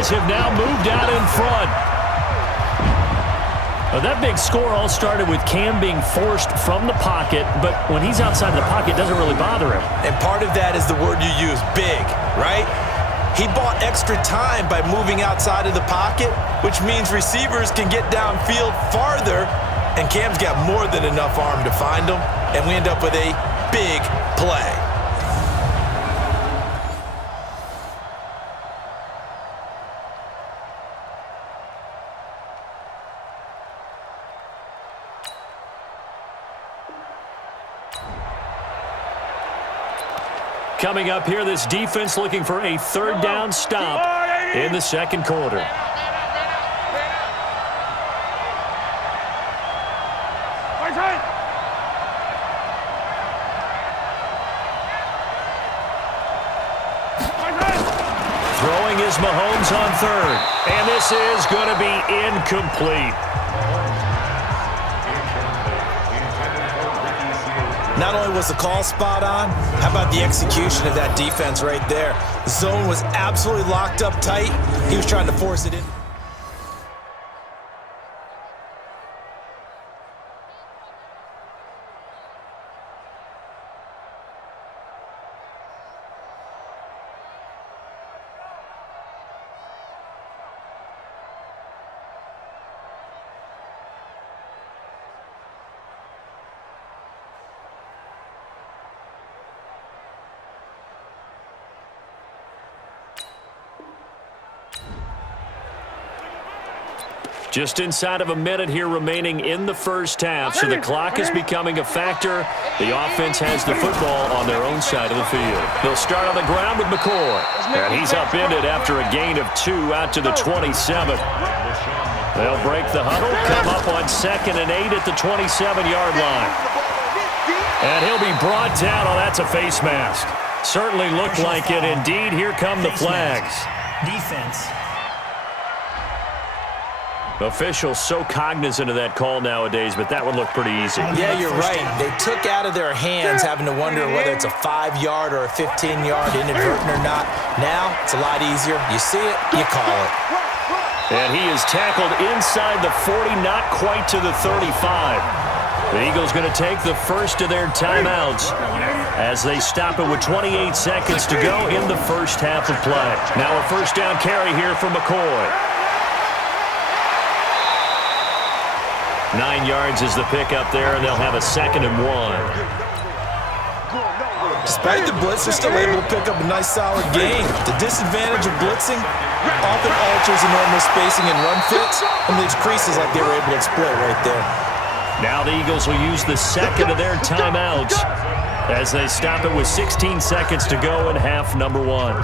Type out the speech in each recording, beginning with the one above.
guys have now moved out in front. That big score all started with Cam being forced from the pocket, but when he's outside the pocket, it doesn't really bother him. And part of that is the word you use, big, right? He bought extra time by moving outside of the pocket, which means receivers can get downfield farther, and Cam's got more than enough arm to find him, and we end up with a big play. Coming up here, this defense looking for a third down stop in the second quarter. Throwing is Mahomes on third, and this is going to be incomplete. Not only was the call spot on, how about the execution of that defense right there? The zone was absolutely locked up tight. He was trying to force it in. Just inside of a minute here remaining in the first half, so the clock is becoming a factor. The offense has the football on their own side of the field. They'll start on the ground with McCoy, and he's upended after a gain of 2 out to the 27. They'll break the huddle, come up on 2nd and 8 at the 27-yard line. And he'll be brought down. Oh, that's a face mask. Certainly looked like it. Indeed, here come the flags. Defense. Officials so cognizant of that call nowadays, but that one looked pretty easy. Yeah, you're right. They took out of their hands having to wonder whether it's a 5-yard or a 15-yard, inadvertent or not. Now, it's a lot easier. You see it, you call it. And he is tackled inside the 40, not quite to the 35. The Eagles going to take the first of their timeouts as they stop it with 28 seconds to go in the first half of play. Now a first down carry here for McCoy. 9 yards is the pickup there, and they'll have a 2nd and 1. Despite the blitz, they're still able to pick up a nice, solid gain. The disadvantage of blitzing often alters the normal spacing and run fits and leaves creases like they were able to exploit right there. Now the Eagles will use the second of their timeouts as they stop it with 16 seconds to go in half number 1.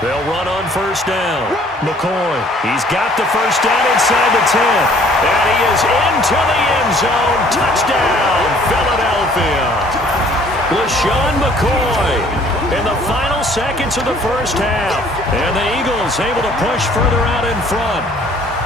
They'll run on first down. McCoy, he's got the first down inside the 10. And he is into the end zone. Touchdown, Philadelphia. LaShawn McCoy in the final seconds of the first half. And the Eagles able to push further out in front.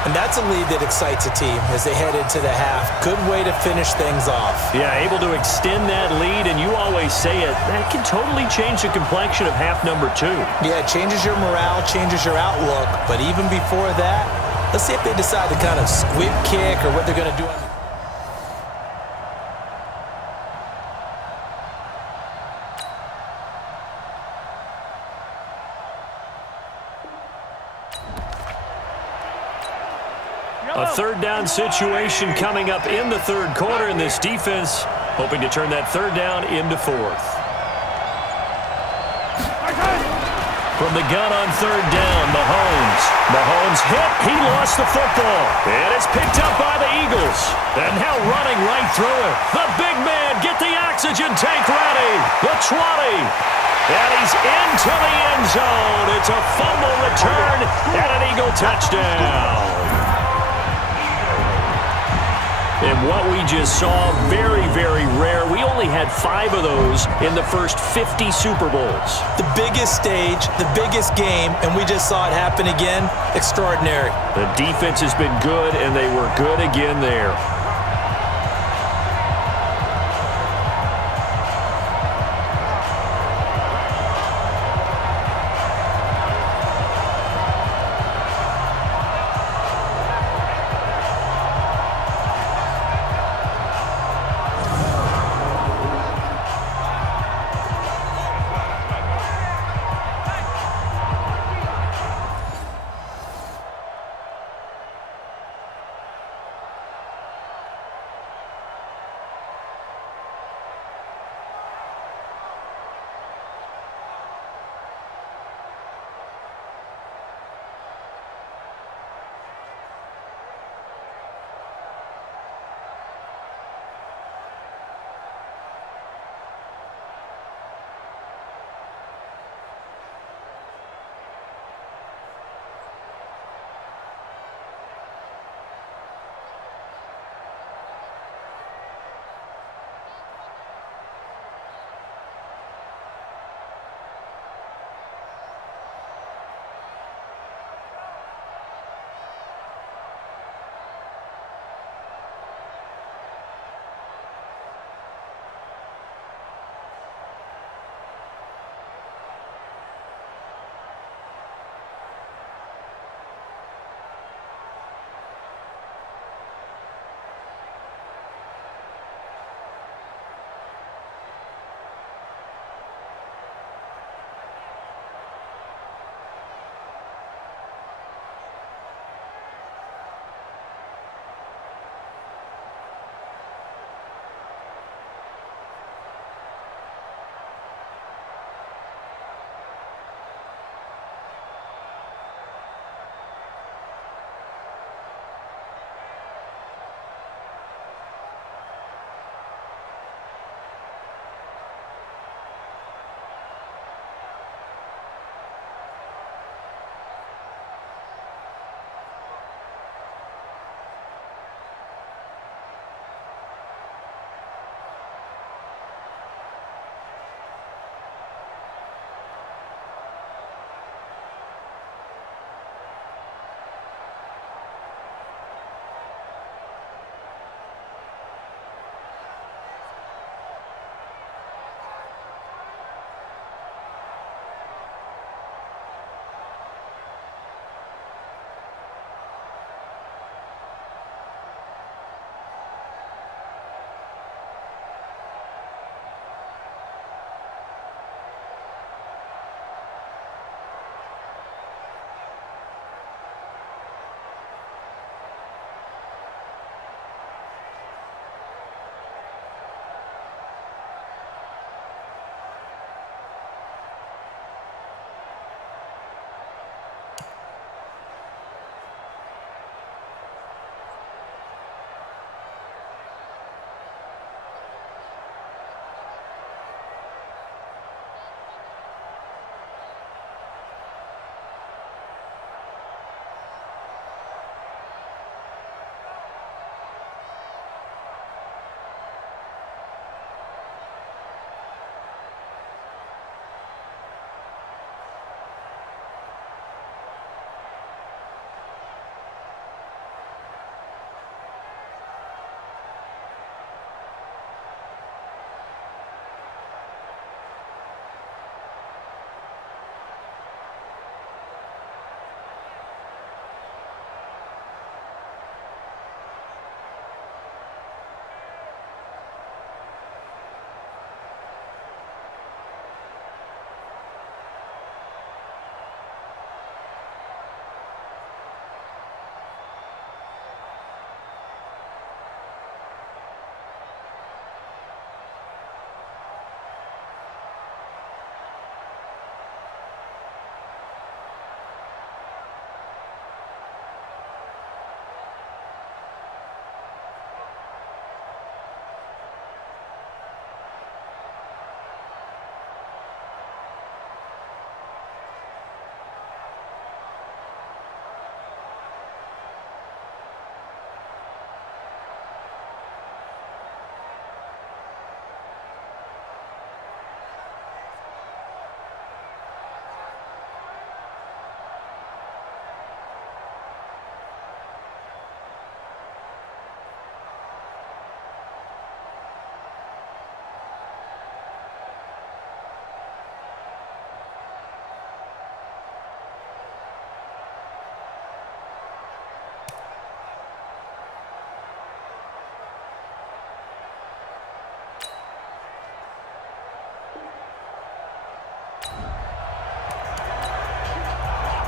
And that's a lead that excites a team as they head into the half. Good way to finish things off. Yeah, able to extend that lead, and you always say it, that can totally change the complexion of half number 2. Yeah, it changes your morale, changes your outlook. But even before that, let's see if they decide to kind of squib kick or what they're going to do on the A third down situation coming up in the third quarter, and this defense hoping to turn that third down into 4th. From the gun on third down, Mahomes. Mahomes hit. He lost the football. And it's picked up by the Eagles. And now running right through it. The big man, get the oxygen tank ready. The 20. And he's into the end zone. It's a fumble return and an Eagle touchdown. And what we just saw, very, very rare. We only had 5 of those in the first 50 Super Bowls. The biggest stage, the biggest game, and we just saw it happen again. Extraordinary. The defense has been good, and they were good again there.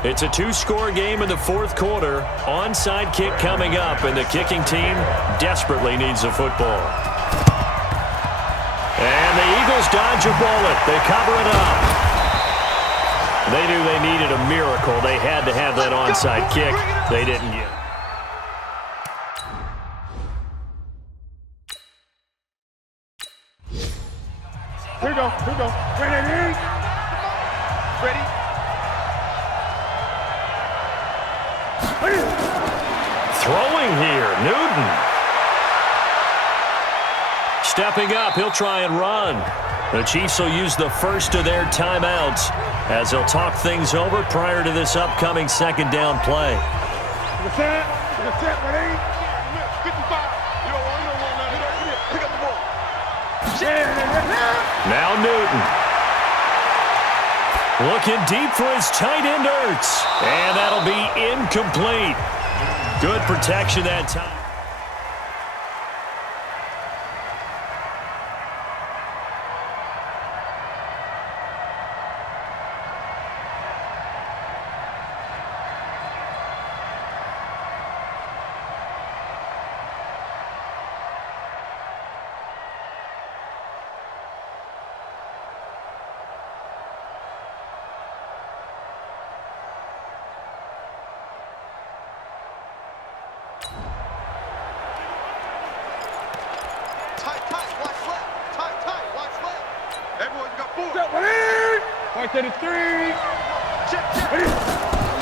It's a two-score game in the fourth quarter. Onside kick coming up, and the kicking team desperately needs a football. And the Eagles dodge a bullet. They cover it up. They knew they needed a miracle. They had to have that onside kick. They didn't get it. Here we go. Here we go. Ready? Ready? Throwing here, Newton. Stepping up, he'll try and run. The Chiefs will use the first of their timeouts as they'll talk things over prior to this upcoming second down play. Ready? 55. You don't want to run that. Pick up the ball. Now Newton. Looking deep for his tight end, Ertz. And that'll be incomplete. Good protection that time.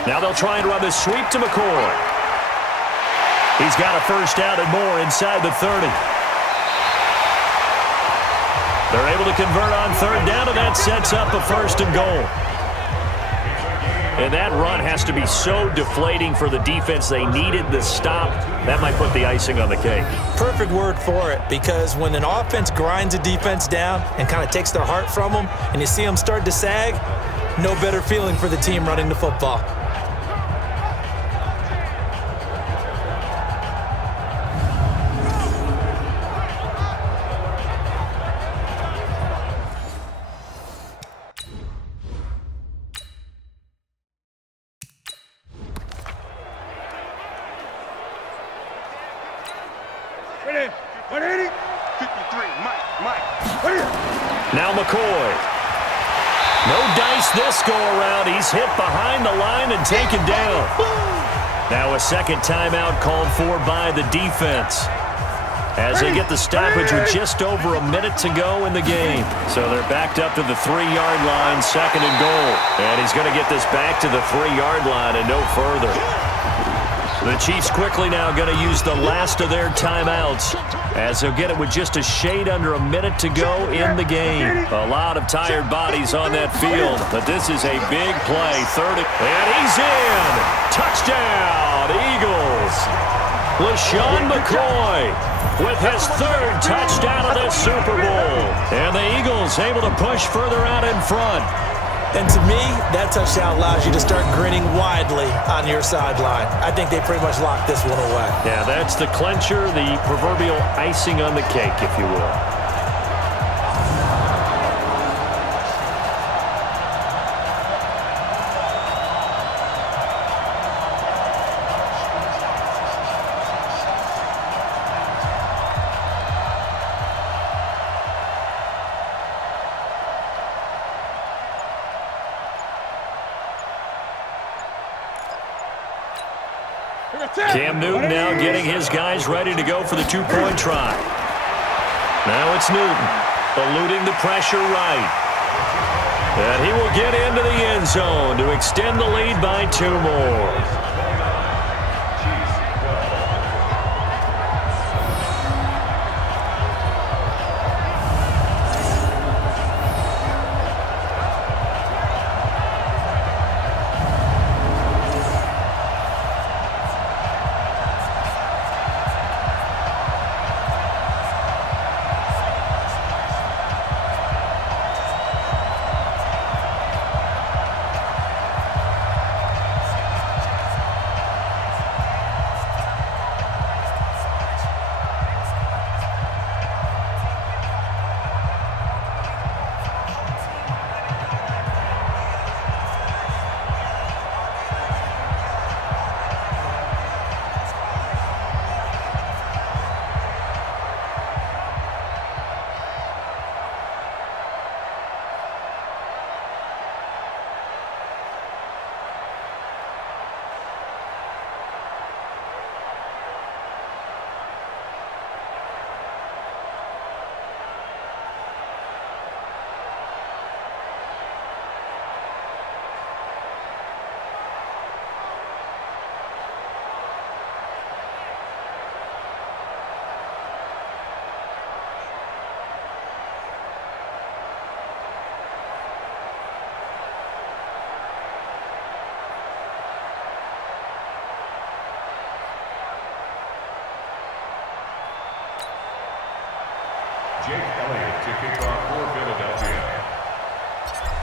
Now they'll try and run the sweep to McCoy. He's got a first down and more inside the 30. They're able to convert on third down, and that sets up a first and goal. And that run has to be so deflating for the defense. They needed the stop. That might put the icing on the cake. Perfect word for it, because when an offense grinds a defense down and kind of takes their heart from them, and you see them start to sag, no better feeling for the team running the football. Now McCoy. No dice this go-around. He's hit behind the line and taken down. Now a second timeout called for by the defense as they get the stoppage with just over a minute to go in the game. So they're backed up to the 3-yard line, second and goal. And he's going to get this back to the 3-yard line and no further. The Chiefs quickly now going to use the last of their timeouts as they'll get it with just a shade under a minute to go in the game. A lot of tired bodies on that field, but this is a big play. And he's in. Touchdown, Eagles. LaShawn McCoy with his third touchdown of the Super Bowl. And the Eagles able to push further out in front. And to me, that touchdown allows you to start grinning widely on your sideline. I think they pretty much locked this one away. Yeah, that's the clincher, the proverbial icing on the cake, if you will. Cam Newton now getting his guys ready to go for the two-point try. Now it's Newton eluding the pressure right. And he will get into the end zone to extend the lead by 2 more.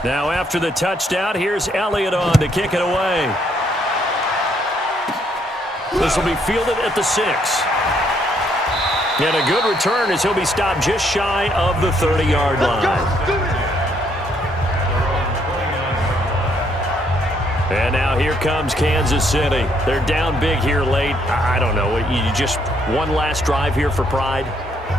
Now after the touchdown, here's Elliott on to kick it away. This will be fielded at the 6. And a good return as he'll be stopped just shy of the 30-yard line. And now here comes Kansas City. They're down big here late. I don't know. You just one last drive here for pride?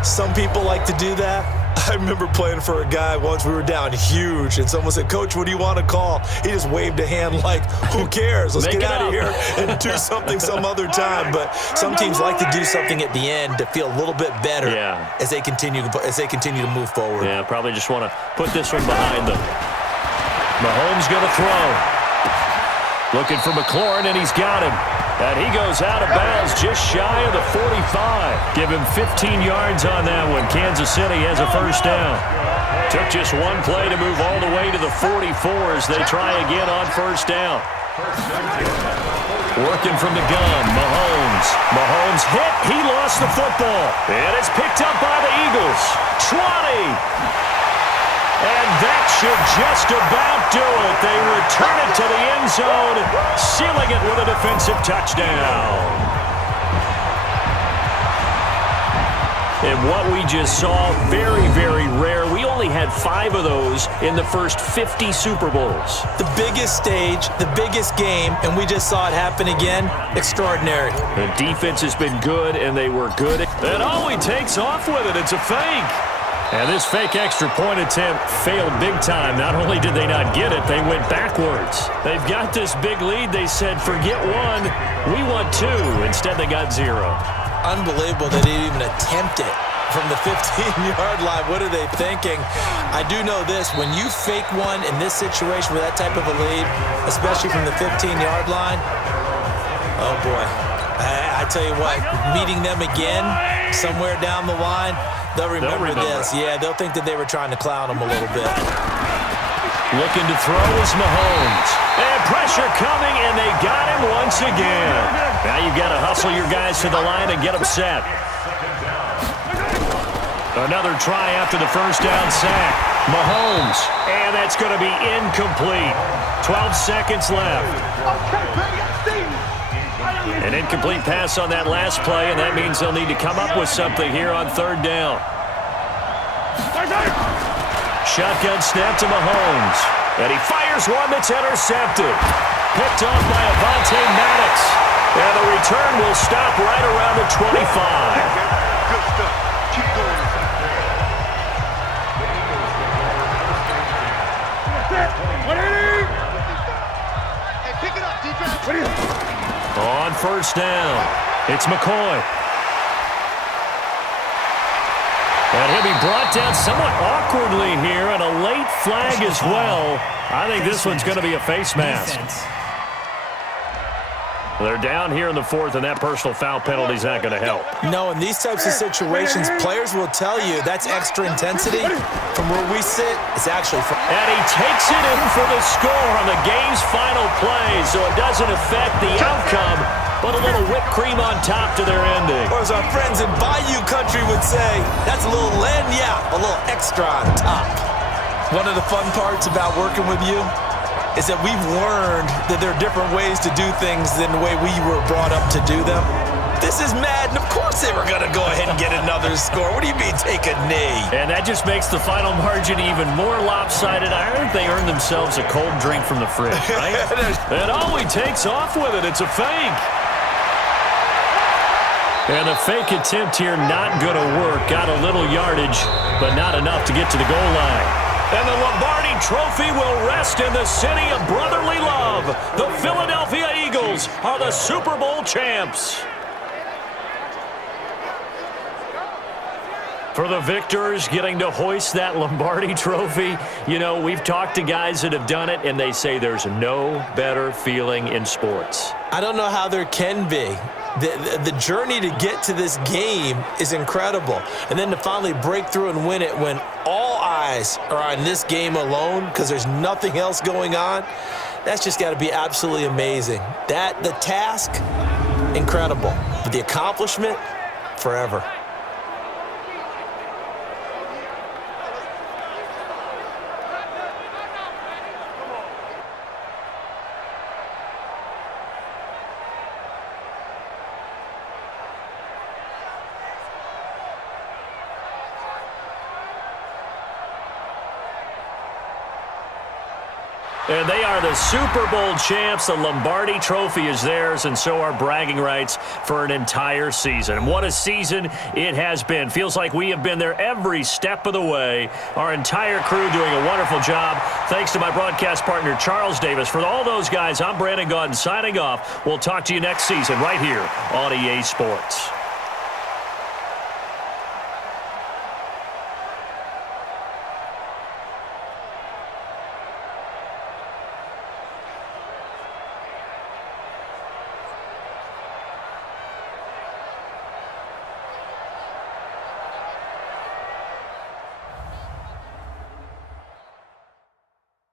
Some people like to do that. I remember playing for a guy once. We were down huge, and someone said, "Coach, what do you want to call?" He just waved a hand like, who cares? Let's get out of here and do something some other time. But some teams like to do something at the end to feel a little bit better as they continue to move forward. Yeah, probably just want to put this one behind them. Mahomes going to throw. Looking for McLaurin, and he's got him. And he goes out of bounds just shy of the 45. Give him 15 yards on that one. Kansas City has a first down. Took just one play to move all the way to the 44 as they try again on first down. Working from the gun, Mahomes. Mahomes hit. He lost the football. And it's picked up by the Eagles. 20. And that should just about do it. They return it to the end zone, sealing it with a defensive touchdown. And what we just saw, very, very rare. We only had 5 of those in the first 50 Super Bowls. The biggest stage, the biggest game, and we just saw it happen again. Extraordinary. The defense has been good, and they were good. And he takes off with it. It's a fake. And this fake extra point attempt failed big time. Not only did they not get it, they went backwards. They've got this big lead. They said, forget 1, we want 2. Instead, they got 0. Unbelievable that they even attempt it from the 15-yard line. What are they thinking? I do know this. When you fake one in this situation with that type of a lead, especially from the 15-yard line, oh, boy. I tell you what, meeting them again somewhere down the line, they'll remember this. Yeah, they'll think that they were trying to clown them a little bit. Looking to throw is Mahomes. And pressure coming, and they got him once again. Now you've got to hustle your guys to the line and get them set. Another try after the first down sack. Mahomes. And that's going to be incomplete. 12 seconds left. An incomplete pass on that last play, and that means they'll need to come up with something here on third down. Shotgun snap to Mahomes. And he fires one that's intercepted. Picked off by Avonte Maddox. And the return will stop right around the 25. Good stuff. Keep going. Hey, pick it up, defense. On first down, it's McCoy. And he'll be brought down somewhat awkwardly here, and a late flag as well. I think this one's going to be a face mask. They're down here in the 4th, and that personal foul penalty is not going to help. No, in these types of situations, players will tell you that's extra intensity. From where we sit, it's actually from. And he takes it in for the score on the game's final play, so it doesn't affect the outcome, but a little whipped cream on top to their ending. Or as our friends in Bayou Country would say, that's a little a little extra on top. One of the fun parts about working with you is that we've learned that there are different ways to do things than the way we were brought up to do them. This is Madden. Of course they were going to go ahead and get another score. What do you mean take a knee? And that just makes the final margin even more lopsided. I think they earned themselves a cold drink from the fridge, right? And he takes off with it. It's a fake. And the fake attempt here not going to work. Got a little yardage, but not enough to get to the goal line. And the Lombardi Trophy will rest in the city of brotherly love. The Philadelphia Eagles are the Super Bowl champs. For the victors, getting to hoist that Lombardi Trophy, you know, we've talked to guys that have done it, and they say there's no better feeling in sports. I don't know how there can be. The journey to get to this game is incredible. And then to finally break through and win it when all eyes are on this game alone because there's nothing else going on, that's just got to be absolutely amazing. The task, incredible. But the accomplishment, forever. And they are the Super Bowl champs. The Lombardi Trophy is theirs, and so are bragging rights for an entire season. And what a season it has been. Feels like we have been there every step of the way. Our entire crew doing a wonderful job. Thanks to my broadcast partner, Charles Davis. For all those guys, I'm Brandon Gaudin signing off. We'll talk to you next season right here on EA Sports.